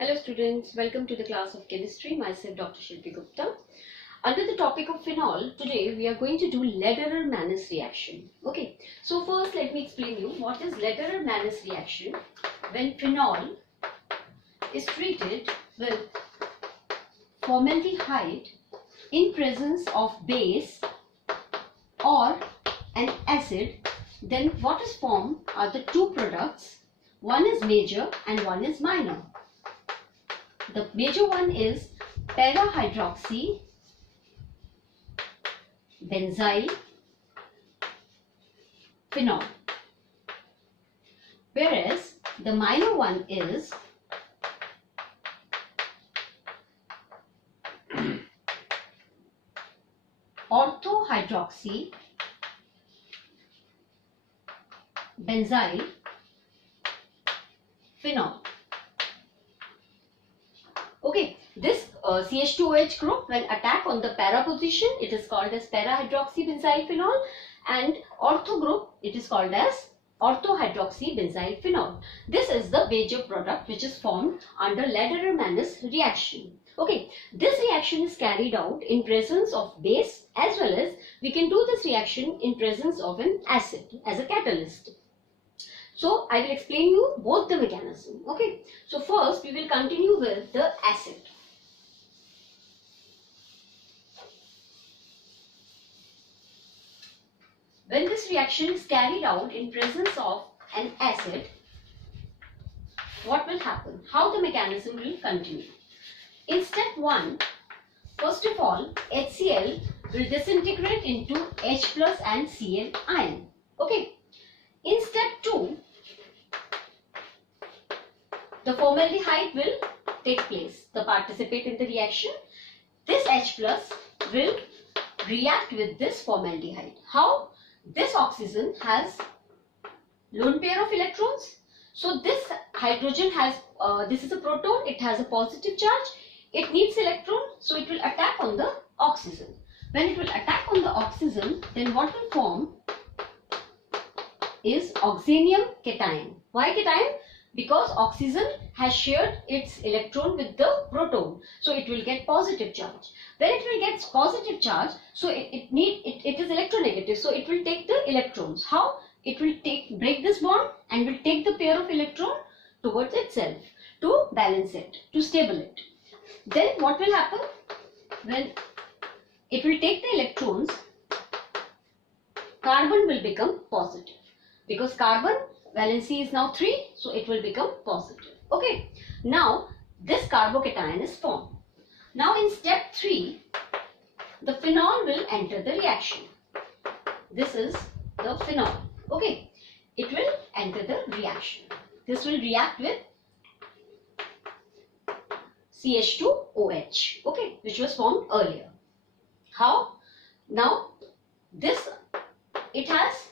Hello students, welcome to the class of chemistry. Myself Dr. Shilpi Gupta. Under the topic of phenol, today we are going to do Laderer-Manus reaction. Okay, so first let me explain you what is Laderer-Manus reaction. When phenol is treated with formaldehyde in presence of base or an acid, then what is formed are the two products. One is major and one is minor. The major one is para-hydroxy benzyl phenol, whereas the minor one is ortho-hydroxy benzyl phenol. Okay, this CH2OH group, when attack on the para position, it is called as para-hydroxy benzyl phenol, and ortho group, it is called as ortho-hydroxy benzyl phenol. This is the major product which is formed under Laderer-Manus reaction. Okay, this reaction is carried out in presence of base, as well as we can do this reaction in presence of an acid as a catalyst. So I will explain you both the mechanism. Okay, so first we will continue with the acid. When this reaction is carried out in presence of an acid, what will happen? How the mechanism will continue? In step 1, first of all, HCl will disintegrate into H plus and Cl ion. Okay. In step 2, the formaldehyde will take place, participate in the reaction. This H plus will react with this formaldehyde. How? This oxygen has lone pair of electrons. So this hydrogen has, this is a proton, it has a positive charge. It needs electron, so it will attack on the oxygen. When it will attack on the oxygen, then what will form is oxenium cation. Why cation? Because oxygen has shared its electron with the proton, so it will get positive charge. When it will get positive charge, so it is electronegative, so it will take the electrons. How? It will break this bond and will take the pair of electron towards itself to balance it, to stable it. Then what will happen? When it will take the electrons, carbon will become positive, because carbon valency is now 3, so it will become positive. Okay, now this carbocation is formed. Now in step 3, the phenol will enter the reaction. This is the phenol. Okay, it will enter the reaction. This will react with CH2OH, okay, which was formed earlier. How? Now this, it has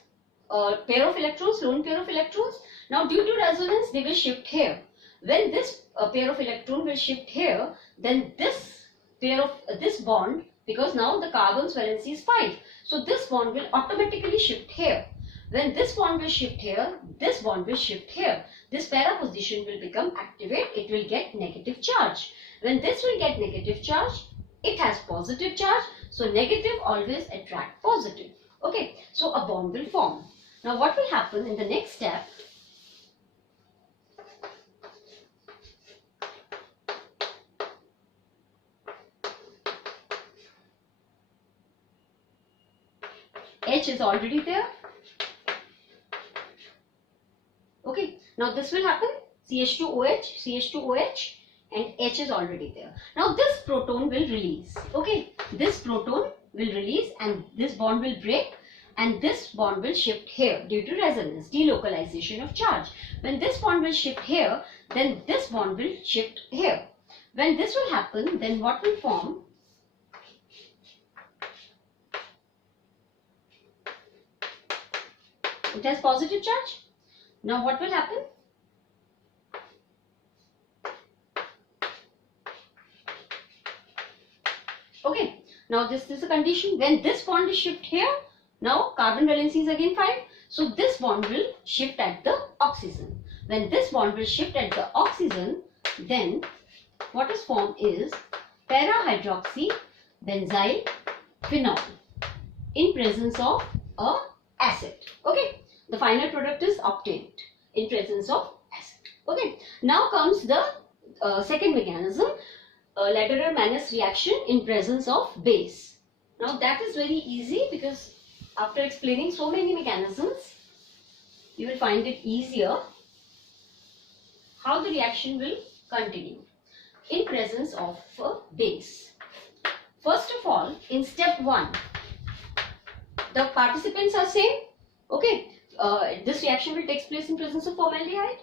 a pair of electrons, lone pair of electrons. Now due to resonance, they will shift here. When this pair of electron will shift here, then this pair of this bond, because now the carbon's valency is 5, so this bond will automatically shift here. When this bond will shift here, this bond will shift here. This para position will become activate, it will get negative charge. When this will get negative charge, it has positive charge, so negative always attract positive. Okay, so a bond will form. Now what will happen in the next step? H is already there. Okay, now this will happen, CH2OH, and H is already there. Now this proton will release. Okay, this proton will release and this bond will break, and this bond will shift here due to resonance, delocalization of charge. When this bond will shift here, then this bond will shift here. When this will happen, then what will form? It has positive charge. Now what will happen? Okay, now this is a condition. When this bond is shift here, now carbon valency is again 5. So this bond will shift at the oxygen. When this bond will shift at the oxygen, then what is formed is para-hydroxy benzyl phenol in presence of a acid. Okay, the final product is obtained in presence of acid. Okay, now comes the second mechanism, Laderer Manus reaction in presence of base. Now that is very easy, because after explaining so many mechanisms, you will find it easier how the reaction will continue in presence of a base. First of all, in step 1, the participants are same. Okay, this reaction will take place in presence of formaldehyde.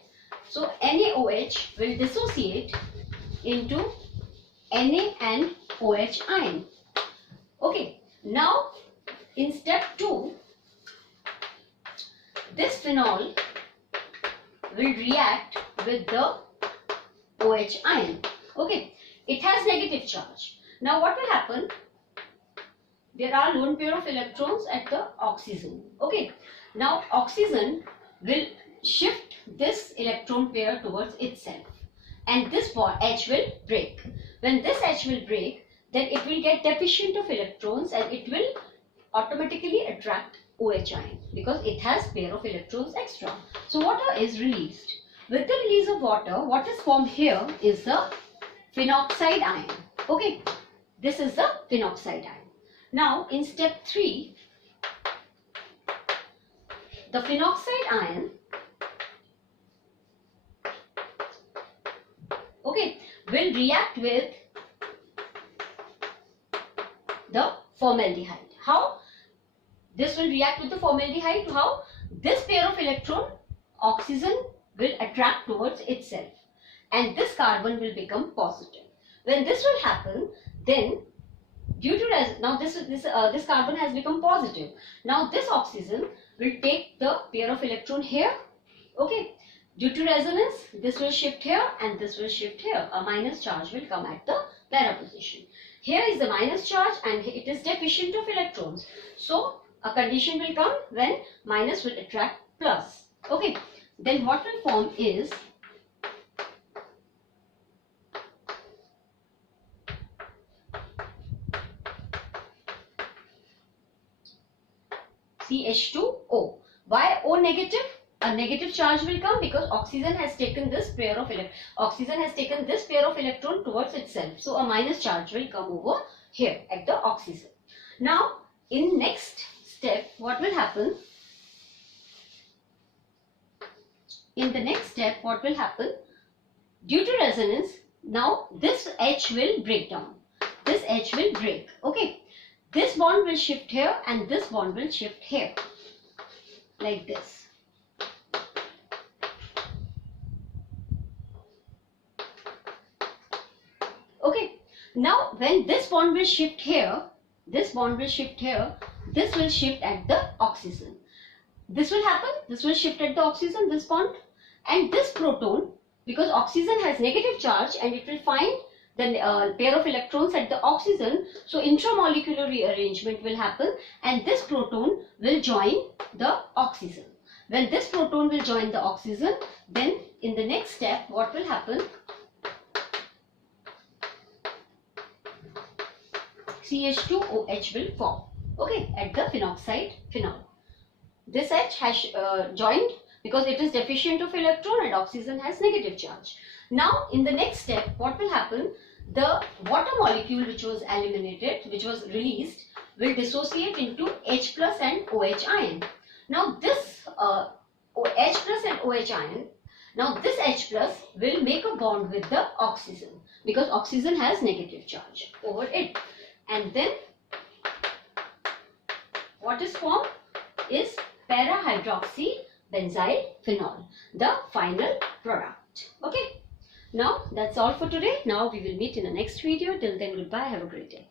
So NaOH will dissociate into Na and OH ion. Okay, now in step 2, this phenol will react with the OH ion. Okay, it has negative charge. Now what will happen? There are lone pair of electrons at the oxygen. Okay, now oxygen will shift this electron pair towards itself, and this H will break. When this H will break, then it will get deficient of electrons and it will automatically attract OH ion, because it has pair of electrons extra. So water is released. With the release of water, what is formed here is the phenoxide ion. Okay, this is the phenoxide ion. Now in step 3, the phenoxide ion, okay, will react with the formaldehyde. How? This will react with the formaldehyde. How? This pair of electron, oxygen, will attract towards itself, and this carbon will become positive. When this will happen, then due to now this carbon has become positive. Now this oxygen will take the pair of electron here. Okay, due to resonance, this will shift here and this will shift here. A minus charge will come at the para position. Here is the minus charge and it is deficient of electrons. So a condition will come when minus will attract plus. Okay, then what will form is CH2O. Why O negative? A negative charge will come because oxygen has taken this pair of electron towards itself. So a minus charge will come over here at the oxygen. Now in next step, what will happen? In the next step, what will happen? Due to resonance, now this H will break down. This H will break. Okay. This bond will shift here and this bond will shift here. Like this. Okay. Now when this bond will shift here, this bond will shift here, this will shift at the oxygen. This will happen, this will shift at the oxygen, this bond, and this proton, because oxygen has negative charge and it will find the pair of electrons at the oxygen, so intramolecular rearrangement will happen and this proton will join the oxygen. When this proton will join the oxygen, then in the next step what will happen? CH2OH will form, okay, at the phenoxide phenol. This H has joined because it is deficient of electron and oxygen has negative charge. Now in the next step, what will happen? The water molecule which was eliminated, which was released, will dissociate into H plus and OH ion. Now this H plus and OH ion, now this H plus will make a bond with the oxygen because oxygen has negative charge over it. And then what is formed is para-hydroxy benzyl phenol, the final product. Okay. Now that's all for today. Now we will meet in the next video. Till then, goodbye. Have a great day.